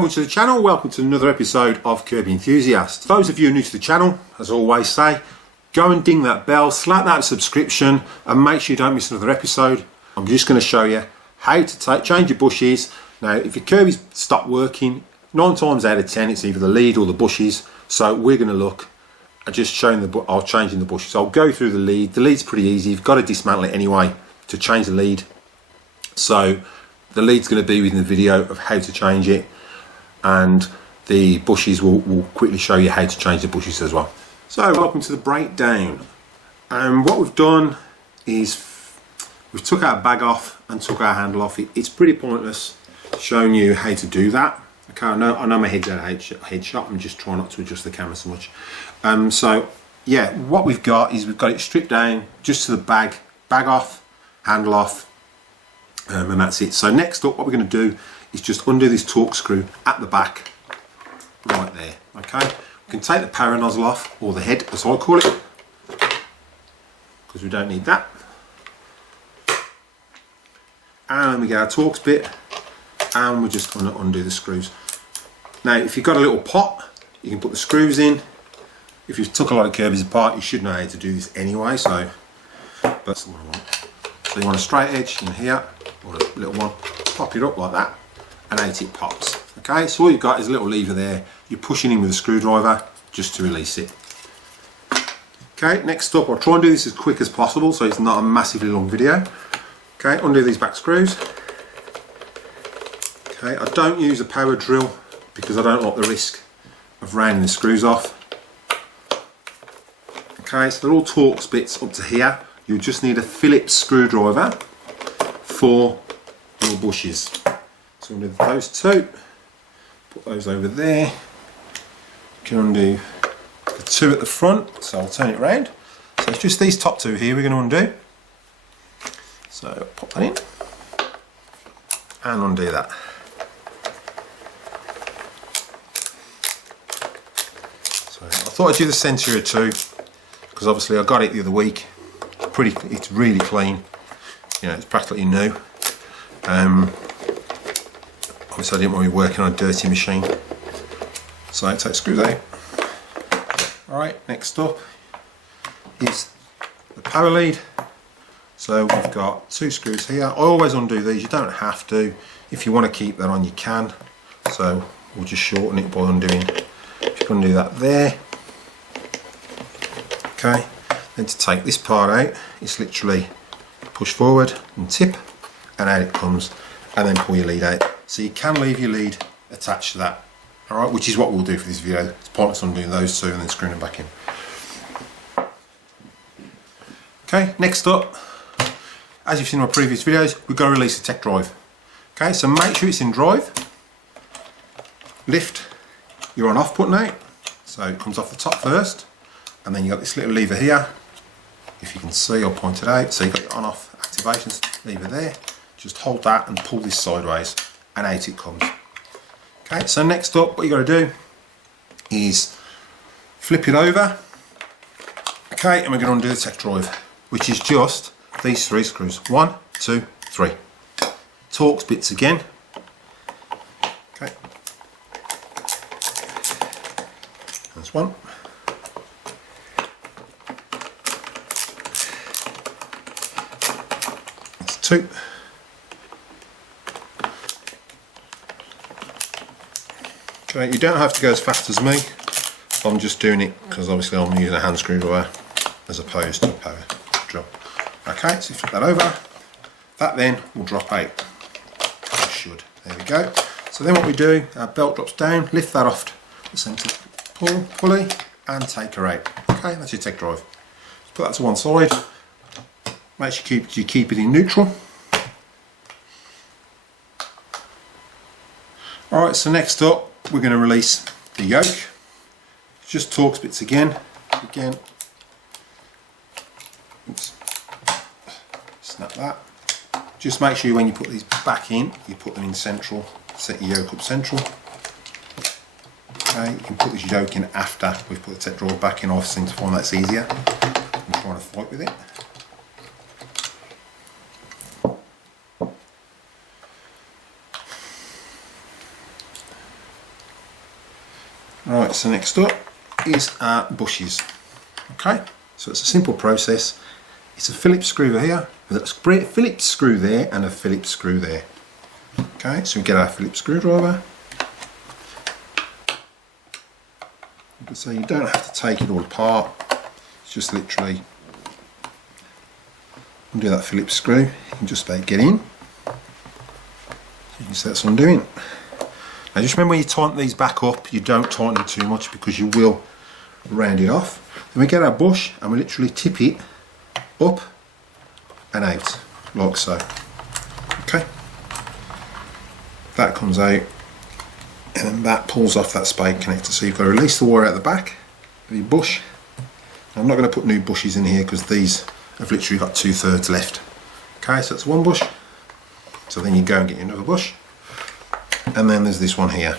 welcome to the channel. Welcome to another episode of Kirby Enthusiast. For those of you who are new to the channel, as I always say, go and ding that bell, slap that subscription, and make sure you don't miss another episode. I'm just going to show you how to change your bushes. Now, if your Kirby's stopped working, 9 times out of 10 it's either the lead or the bushes. So we're going to look at just showing changing the bushes. I'll go through the lead. The lead's pretty easy. You've got to dismantle it anyway to change the lead. So the lead's going to be within the video of how to change it, and the bushes will quickly show you how to change the bushes as well. So welcome to the breakdown. And what we've done is we've took our bag off and took our handle off. It's pretty pointless showing you how to do that. Okay, I know my head's out of headshot. I'm just trying not to adjust the camera so much. So yeah, what we've got is we've got it stripped down just to the bag off, handle off, and that's it. So next up, what we're going to do is just undo this torque screw at the back, right there. Okay, we can take the power nozzle off, or the head as I call it, because we don't need that. And we get our Torx bit, and we're just going to undo the screws. Now, if you've got a little pot, you can put the screws in. If you've took a lot of Kirby's apart, you should know how to do this anyway. So, but that's what I want. So you want a straight edge in here, or a little one, pop it up like that, and out it pops. Okay, so all you've got is a little lever there. You're pushing in with a screwdriver just to release it. Okay, next up, I'll try and do this as quick as possible so it's not a massively long video. Okay, undo these back screws. Okay, I don't use a power drill because I don't like the risk of rounding the screws off. Okay, so they're all Torx bits up to here. You just need a Phillips screwdriver for your bushes. So undo those two, put those over there. You can undo the two at the front, so I'll turn it round. So it's just these top two here we're going to undo. So pop that in and undo that. So I thought I'd do the centre here too, because obviously I got it the other week. It's really clean. You know, it's practically new. Obviously I didn't want to be working on a dirty machine, so I take screws out. Alright, next up is the power lead. So we've got 2 screws here. I always undo these. You don't have to. If you want to keep that on, you can. So we'll just shorten it by undoing. If you can undo that there. Okay. Then to take this part out, it's literally push forward and tip, and out it comes, and then pull your lead out. So you can leave your lead attached to that. Alright, which is what we'll do for this video. It's pointless undoing those two and then screwing them back in. Okay, next up, as you've seen in my previous videos, we've got to release the tech drive. Okay, so make sure it's in drive. Lift your on off button out, so it comes off the top first, and then you've got this little lever here. If you can see, I'll point it out. So you've got your on off activation lever there. Just hold that and pull this sideways, and out it comes. Okay, so next up, what you've got to do is flip it over. Okay, and we're going to undo the tech drive, which is just these 3 screws. 1, 2, 3. Torx bits again. Okay. There's 1. That's 2. Okay, you don't have to go as fast as me. I'm just doing it because obviously I'm using a hand screwdriver as opposed to a power drill. Okay, so flip that over. That then will drop out. It should. There we go. So then what we do, our belt drops down, lift that off the centre pulley, and take her out. Okay, that's your tech drive. Put that to one side. Make sure you keep it in neutral. Alright, so next up we're going to release the yoke. Just Torx bits again. Oops. Snap that. Just make sure when you put these back in, you put them in central. Set your yoke up central. Okay, you can put this yoke in after we've put the tech drive back in. I seem to find that's easier than trying to fight with it. Right, so next up is our bushes. Okay, so it's a simple process. It's a Phillips screw here, a Phillips screw there, and a Phillips screw there. Okay, so we get our Phillips screwdriver. So you don't have to take it all apart. It's just literally undo that Phillips screw. You can just about get in. You can see that's what I'm doing. Now just remember when you tighten these back up, you don't tighten them too much because you will round it off. Then we get our bush and we literally tip it up and out, like so. Okay. That comes out and then that pulls off that spade connector. So you've got to release the wire out the back of your bush. I'm not going to put new bushes in here because these have literally got 2/3 left. Okay, so that's one bush. So then you go and get another bush. And then there's this one here.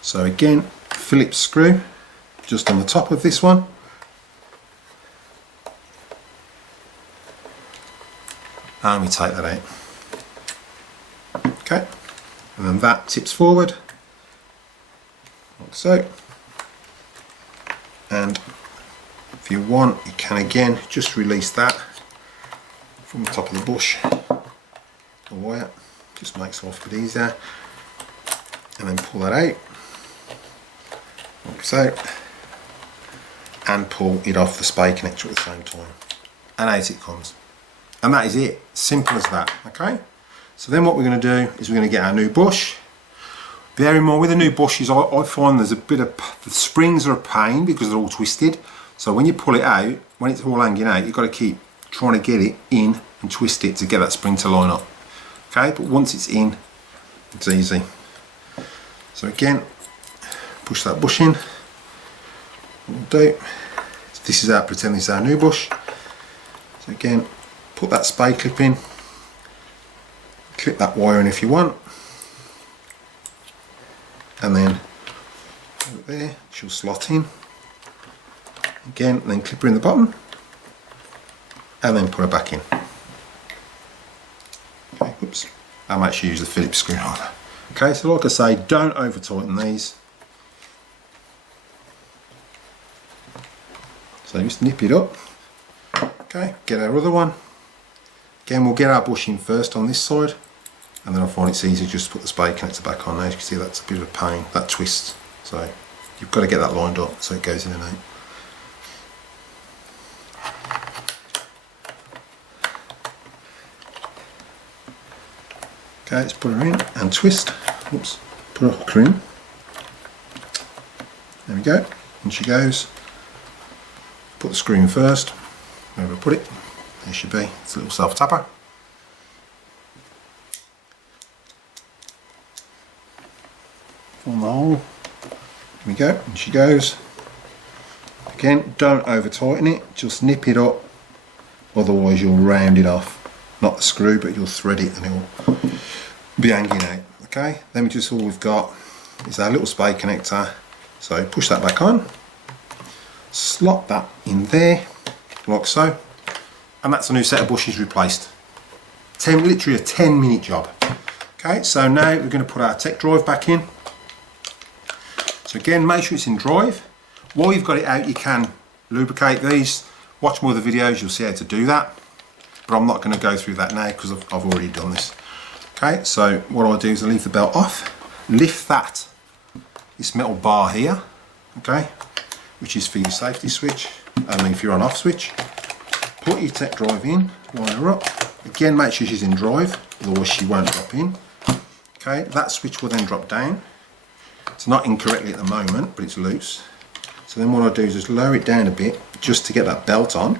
So again, Phillips screw just on the top of this one. And we take that out. Okay, and then that tips forward, like so. And if you want, you can again just release that from the top of the bush, the wire, just makes life a bit easier. And then pull that out, like so, and pull it off the spade connector at the same time. And out it comes. And that is it, simple as that, okay? So then what we're going to do is we're going to get our new bush. Bear in mind with the new bushes, I find there's a bit of, the springs are a pain because they're all twisted. So when you pull it out, when it's all hanging out, you've got to keep trying to get it in and twist it to get that spring to line up. Okay, but once it's in, it's easy. So again, push that bush in. What we'll do, this is our, pretend this is our new bush. So again, put that spade clip in, clip that wire in if you want, and then over there, she'll slot in. Again, then clip her in the bottom, and then put her back in. Okay, oops, I'll make sure you use the Phillips screwdriver. Okay, so like I say, don't over tighten these. So just nip it up. Okay, get our other one. Again, we'll get our bush in first on this side, and then I find it's easier just to put the spade connector back on. As you can see, that's a bit of a pain, that twists. So you've got to get that lined up so it goes in and out. Okay, let's put her in and twist. Oops, put a hooker in. There we go, in she goes. Put the screw in first, where we put it. There should be, it's a little self tapper. Form the hole. There we go, and she goes. Again, don't over tighten it, just nip it up, otherwise you'll round it off. Not the screw, but you'll thread it and it will be hanging out. Okay, then we just, all we've got is our little spade connector. So push that back on, slot that in there, like so. And that's a new set of bushes replaced. Literally a 10-minute job. Okay, so now we're going to put our tech drive back in. So again, make sure it's in drive. While you've got it out, you can lubricate these. Watch more of the videos, you'll see how to do that. But I'm not going to go through that now because I've already done this. Okay, so what I'll do is I'll leave the belt off, lift this metal bar here, okay, which is for your safety switch, and then if you're on off switch, put your tech drive in, line her up. Again, make sure she's in drive, otherwise she won't drop in. Okay, that switch will then drop down. It's not in correctly at the moment, but it's loose. So then what I'll do is just lower it down a bit, just to get that belt on.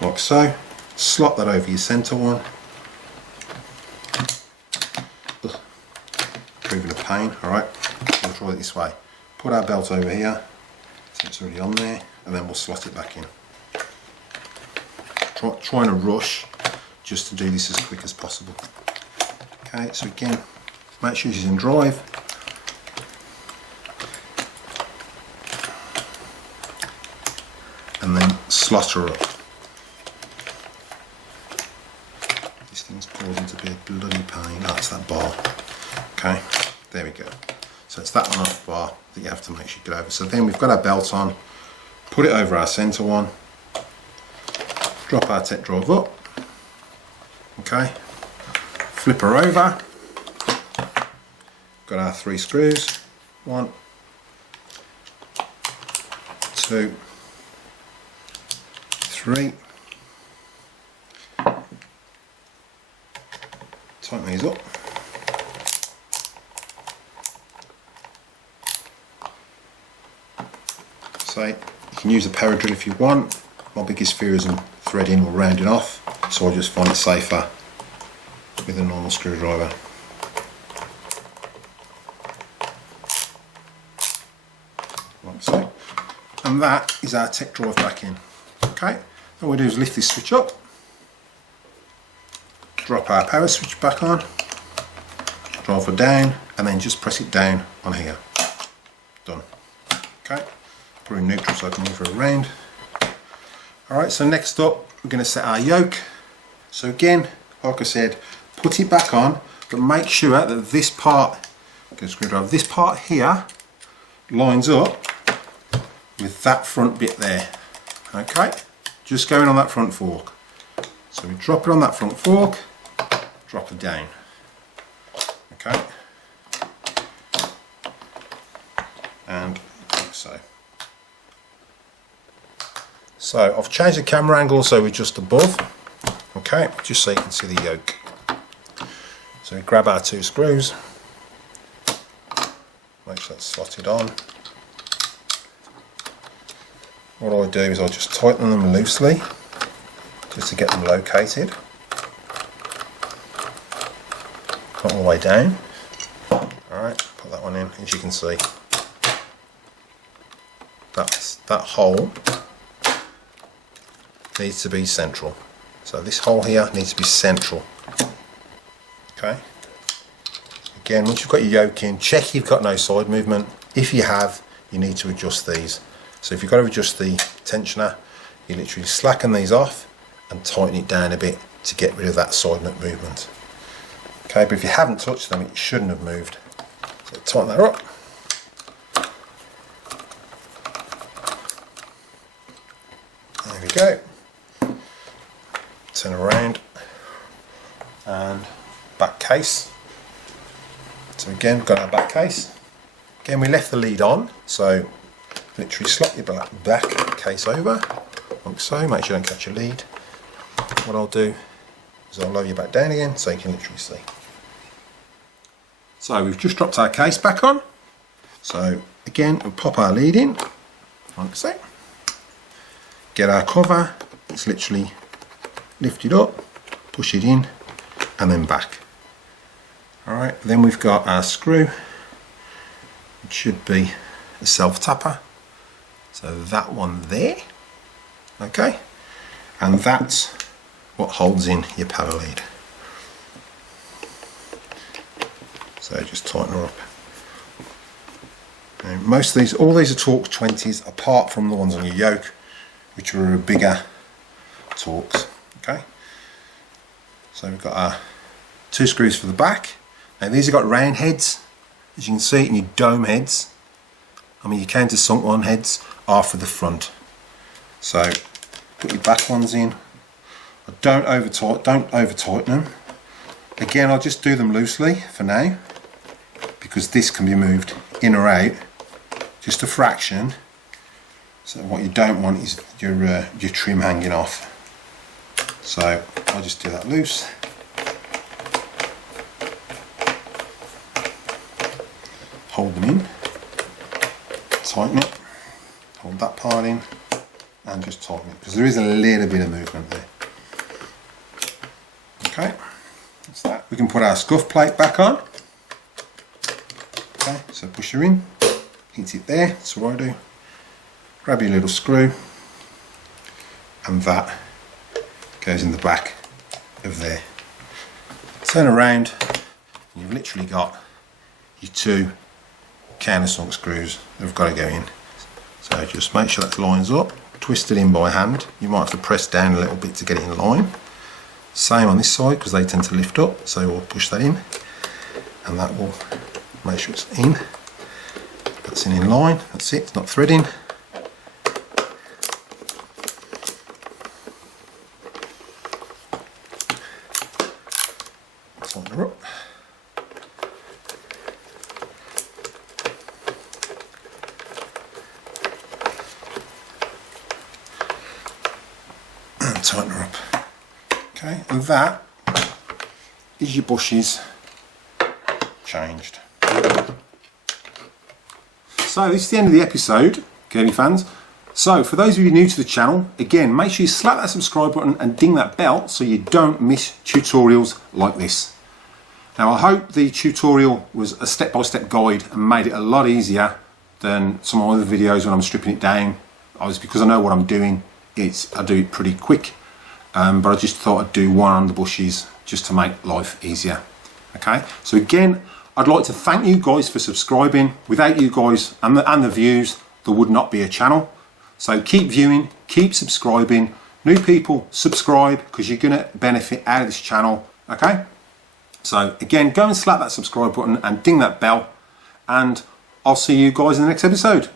Like so. Slot that over your centre one. Ugh, proving a pain. Alright, we'll try it this way. Put our belt over here, so it's already on there, and then we'll slot it back in. Trying to rush just to do this as quick as possible. Okay, so again, make sure she's in drive. And then slot her up. This thing's causing to be a bloody pain. That's that bar. Okay, there we go. So it's that one off bar that you have to make sure you get over. So then we've got our belt on, put it over our centre one, drop our tech drive up, okay, flip her over, got our 3 screws, 1, 2, 3, tighten these up. So you can use a power drill if you want. My biggest fear is threading or rounding off, so I just find it safer with a normal screwdriver. Like so. And that is our tech drive back in. Okay, all we do is lift this switch up, drop our power switch back on, drive it down, and then just press it down on here. Done. Okay. Put in neutral so I can move her around. Alright, so next up we're going to set our yoke. So again, like I said, put it back on, but make sure that this part, this part here lines up with that front bit there. Okay, just going on that front fork. So we drop it on that front fork, drop it down. Okay, and like so. So I've changed the camera angle so we're just above, okay, just so you can see the yoke. So we grab our 2 screws, make sure that's slotted on. What I do is I just tighten them loosely, just to get them located. Put all the way down. Alright, put that one in, as you can see. That hole needs to be central. So this hole here needs to be central. Okay. Again, once you've got your yoke in, check you've got no side movement. If you have, you need to adjust these. So if you've got to adjust the tensioner, you literally slacken these off and tighten it down a bit to get rid of that side movement. Okay, but if you haven't touched them, it shouldn't have moved. So tighten that up. There we go. Turn around and back case. So again, we've got our back case. Again, we left the lead on, so literally slot your back case over, like so, make sure you don't catch your lead. What I'll do is I'll lower you back down again so you can literally see. So we've just dropped our case back on. So again, we'll pop our lead in, like so. Get our cover, it's literally lifted up, push it in, and then back. Alright, then we've got our screw. It should be a self-tapper. So that one there, okay, and that's what holds in your power lead. So just tighten her up. Now, most of these, all these are Torx 20s, apart from the ones on your yoke, which are bigger Torx. Okay, so we've got our 2 screws for the back. Now these have got round heads, as you can see, and your dome heads. I mean, your countersunk one heads are for the front. So put your back ones in. Don't over tighten them. Again, I'll just do them loosely for now, because this can be moved in or out just a fraction. So what you don't want is your trim hanging off. So I'll just do that loose. Hold them in. Tighten it, hold that part in, and just tighten it, because there is a little bit of movement there. Okay, that's that. We can put our scuff plate back on. Okay, so push her in, hit it there, that's what I do. Grab your little screw, and that goes in the back of there. Turn around, and you've literally got your 2 countersunk screws that have got to go in. So just make sure that lines up, twist it in by hand. You might have to press down a little bit to get it in line. Same on this side, because they tend to lift up, so we'll push that in. and that will make sure it's in. That's in line, that's it, it's not threading. Tighten her up. And tighten her up. Okay, and that is your bushes changed. So this is the end of the episode, Kirby fans. So for those of you new to the channel, again, make sure you slap that subscribe button and ding that bell so you don't miss tutorials like this. Now I hope the tutorial was a step-by-step guide and made it a lot easier than some of my other videos when I'm stripping it down. Because I know what I'm doing, I do it pretty quick, but I just thought I'd do one on the bushes just to make life easier. Okay, so again, I'd like to thank you guys for subscribing. Without you guys and the views, there would not be a channel. So keep viewing, keep subscribing. New people, subscribe, because you're going to benefit out of this channel. Okay? So again, go and slap that subscribe button and ding that bell. And I'll see you guys in the next episode.